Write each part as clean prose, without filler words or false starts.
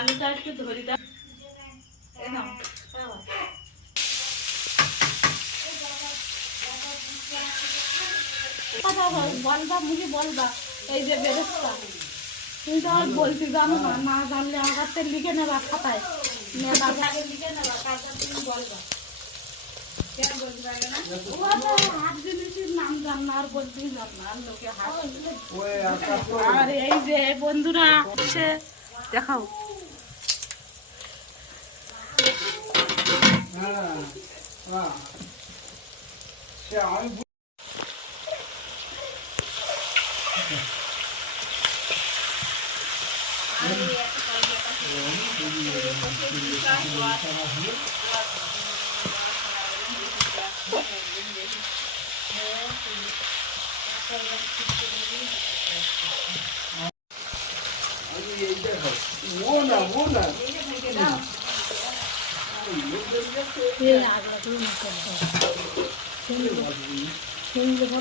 আলুটা একটু ধরে দাও। বলবা মুখে বলবা এই যে বেরেস্তা তুমি তো আর বলছি জানো না, না জানলে আমার কাছে লিখে নেবা খাতায়, লিখে নেবা, তারপর তুমি বলবা। আর এই যে বন্ধুরা দেখাও,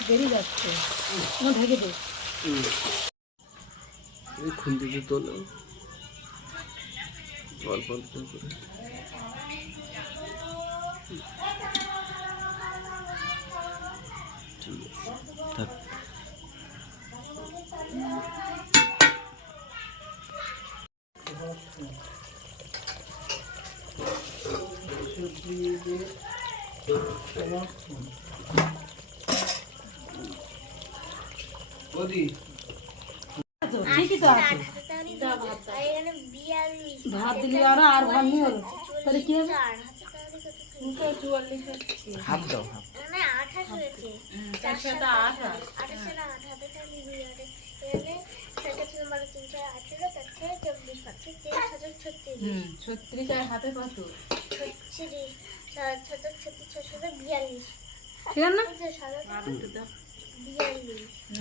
বেরিয়ে যাচ্ছে, ঢেকে দে খুন্তি দিয়ে তোলো অল্প অল্প করে। ঠিক আছে থাক। ঠিকই তো আছে, ভাত দিলি আর ভাত নিয়ে হলো তাহলে কি হবে? হাত দাও, হাতে কত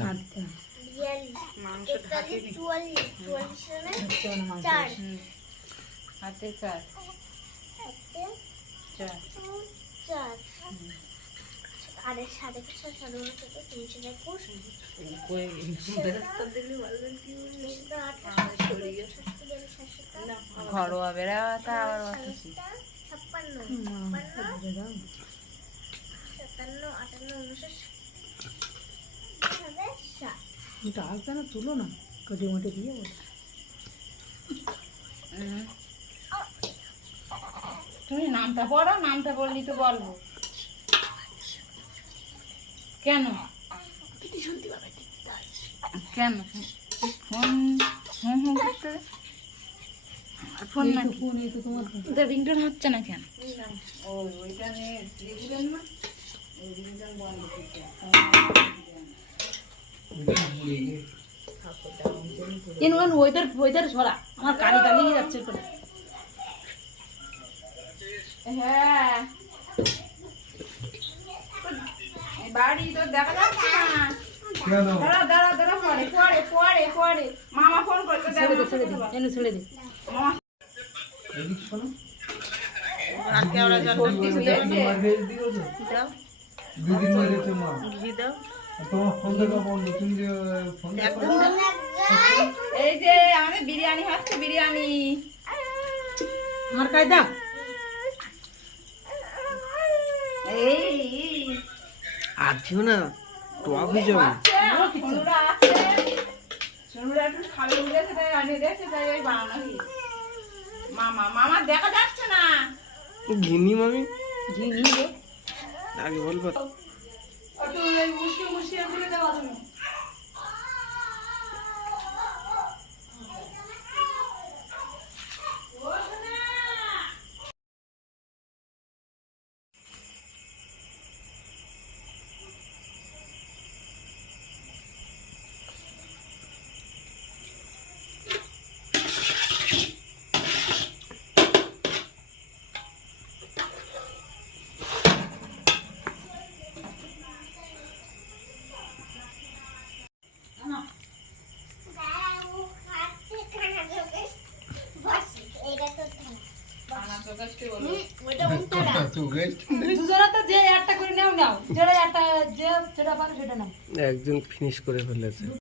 হাতে 4 ঘরোয়া বেড়াটা আবার 57 তুলো না কটি মোটে দিয়ে তুমি নামটা পড়ো, নামটা বললি তো বলবো। কেন কেন ফোন করতে ফোন না তোমার রিংটোন হচ্ছে না কেন? ওইটা নিয়ে দিলেন না, ওই রিংটোন বন্ধ করতে ওয়েদার ছড়া আমার কালি কালি যাচ্ছে করে। হ্যাঁ বাড়ি তো দেখা যাচ্ছে না, দাঁড়া দাঁড়া দাঁড়া পরে পরে পরে পরে মামা ফোন করে তো ছেড়ে দে ছেড়ে দে এনে ছেড়ে দে মামা এদিক শোনো আজকে ওরা জল দিতে দাও দুদিন মেরেছে মা ঘি দাও তোমার ফোন দেখো বন্ধ তুমি যে ফোন এই যে আমাদের বিরিয়ানি হচ্ছে, বিরিয়ানি আমার কাই দাও এই আছিও না টক হয়ে যাবে। মামা দেখা যাচ্ছে না, ঘিনি মামি ঘিনি আগে বলবো একজন ফিনিশ করে ফেলেছে।